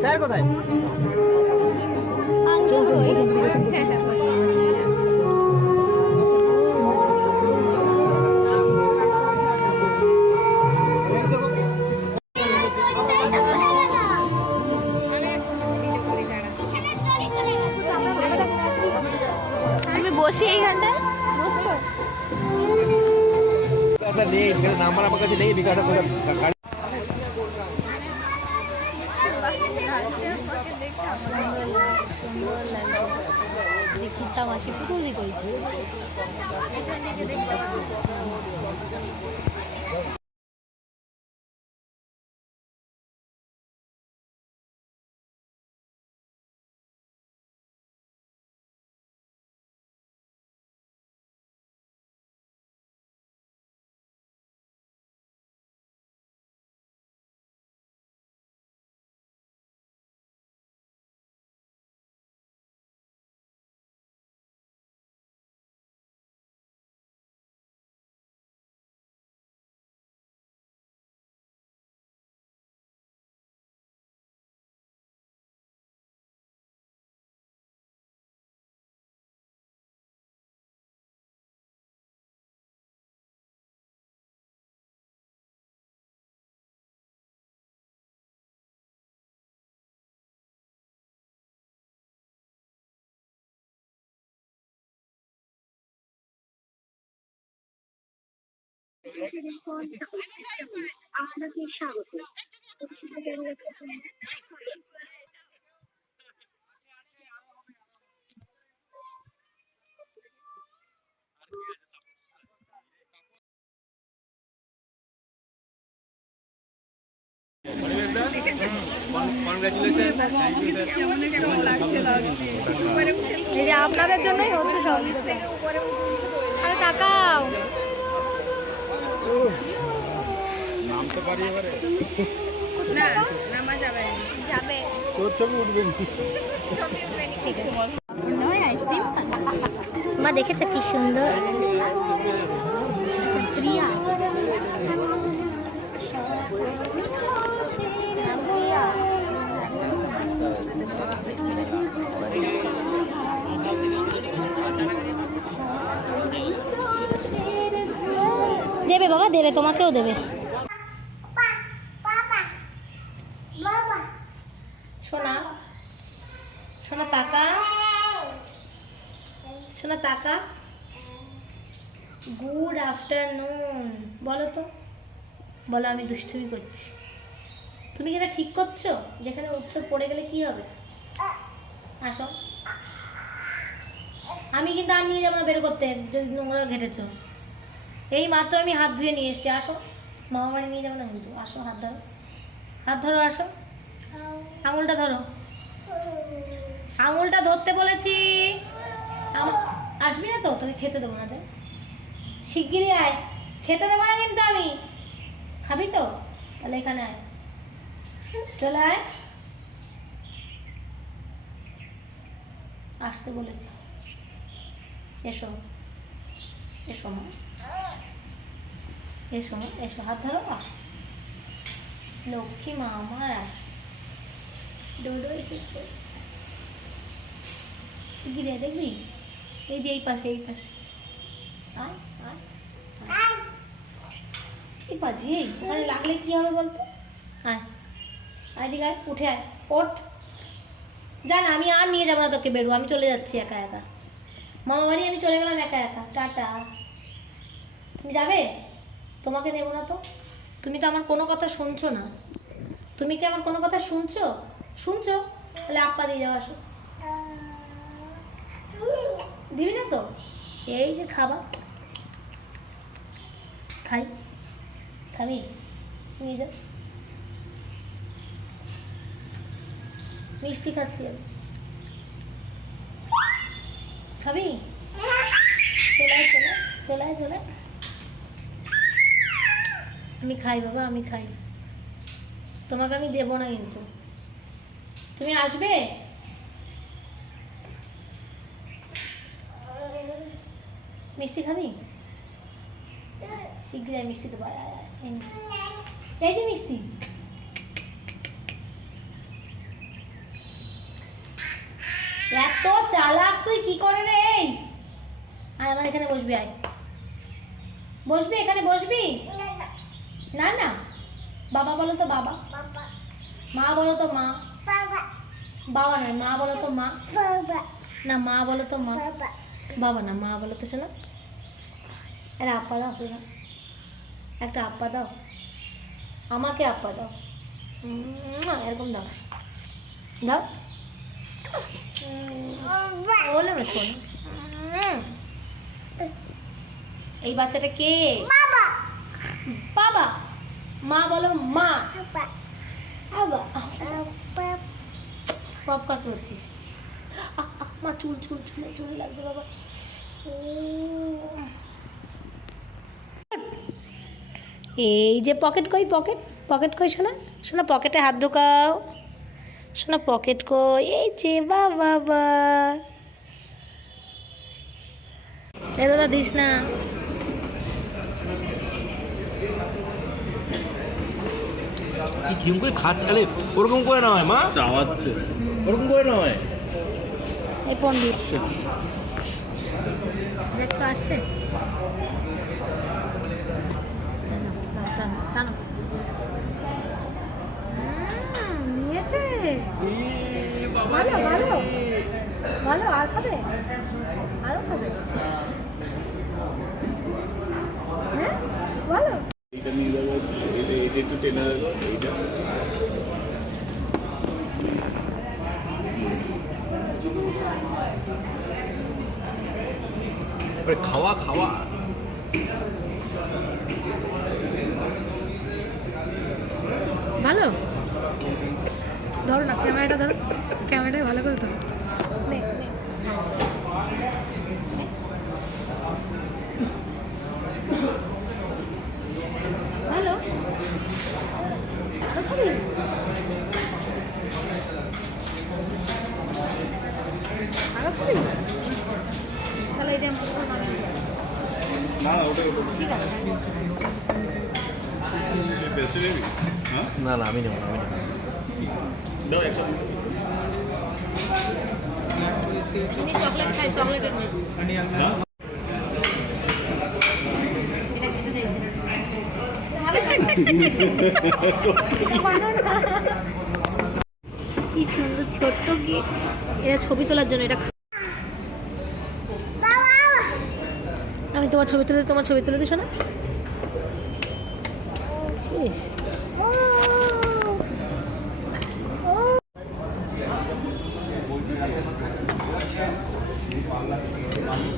Sir কোথায় বসি নেই নাম্বার আমার কাছে নেই বিকাশটা কোথায় সুন্দর লাগছে সুন্দর লাগছে দেখিতাম আসি পুরো করি আপনাকে স্বাগত আপনাদের জন্যই হচ্ছে সব। আরে নামা যাবে তোর ছবি উঠবে মা দেখেছ কি সুন্দর দেবে বাবা? দেবে, তোমাকেও দেবে। গুড আফটারনুন বলো তো। বলো, আমি দুষ্টুমি করছি। তুমি কি এটা ঠিক করছ? যেখানে উৎসব পড়ে গেলে কি হবে? আসো। আমি কিন্তু আর নিয়ে যাব না, বের করতে। যদি নোংরা ঘেটেছো। এই মাত্র আমি হাত ধুয়ে নিয়ে এসছি, আসো। বাড়ি নিয়ে যাব না কিন্তু, আসো, হাত ধরো। হাত ধরো, আসো। আঙুলটা ধরো। আঙুলটা ধরতে বলেছি। আসবি না তো? তোকে খেতে দেবো না যে শিগগিরই আয়। খেতে দেবো না কিন্তু আমি। খাবি তো? তাহলে এখানে আয়। চলে আয়। আসতে বলেছি। এসো। এসো মা এসো মা এসো হাত ধরো আসো। লক্ষ্মী মা আমার আস। ডোডো এসেছে। শিগগিরি আয়, দেখবি? এই যে এই পাশে এই পাশে। আয় আয়। এই ওখানে লাগলে কি হবে বলতো? আয়। আয় দিকে আয় উঠে আয়। ওঠ। জান আমি আর নিয়ে যাব না তোকে বেরো। আমি চলে যাচ্ছি একা একা। মামা বাড়ি, আমি চলে গেলাম একা একা। টাটা। তুমি যাবে? তোমাকে নেব না তো? তুমি তো আমার কোনো কথা শুনছো না। তুমি কি আমার কোনো কথা শুনছো? শুনছো? তাহলে আপ্পা দিয়ে যাও, আসো। দিবি না তো? এই যে খাবার। খাই। খাবি? নিয়ে যা। মিষ্টি খাচ্ছি আমি। খাবি? চলে চলে চলে চলে আমি খাই বাবা আমি খাই। তোমাকে আমি দেবো না কিন্তু। তুমি আসবে? মিষ্টি খাবি? শীঘ্রই মিষ্টি আয়, এই যে মিষ্টি। চালাক তুই কি করে রে এই? আয়, আমার এখানে বসবি, আয়। বসবি, এখানে বসবি? না না। বাবা বলো তো বাবা। মা বলো তো মা। বাবা নয় মা বলো তো মা। না, মা বলো তো মা। বাবা না, মা বলো তো শোনো। একটা আপ্পা দাও শোনো একটা আপ্পা দাও। আমাকে আপ্পা দাও। এরকম দাও। দাও। বলো এই বাচ্চাটা কে? বাবা। মা বলো মা। বাবা। পপ কাকে হচ্ছিস? মা চুল চুল চুলে চুল লাগছে বাবা। এই যে পকেট কই পকেট? পকেট কই শোনা শোনা পকেটে হাত ঢোকাও। শোনা পকেট কই এই যে বা বাবা এ দাদা দিস না। কি কিম করে খাচ্ছে আরে ওরকম করে না হয় মা? চাওয়াচ্ছে। ওরকম করে না হয়? এই পন্ডিত। দেখতে আসছে? টানো, টানো, নিয়েছে। ভালো ভালো। ভালো আর খাবে? আরও খাবে? হ্যাঁ ভালো এইটা নিয়ে যাব এটা এটা একটু টেনে দেবো এইটা। খাওয়া খাওয়া ভালো ধরো না ক্যামেরাটা ধরো। ক্যামেরাটা ভালো করে ধরো। আরও খাবি আরও তাহলে এটা না ওটা ঠিক আছে। না না আমি নেব না, আমি নেব। কি সুন্দর ছোট্ট গেট এটা ছবি তোলার জন্য এটা আমি তোমার ছবি তুলে তোমার ছবি তুলে দিস না বাংলা থেকে মানুষ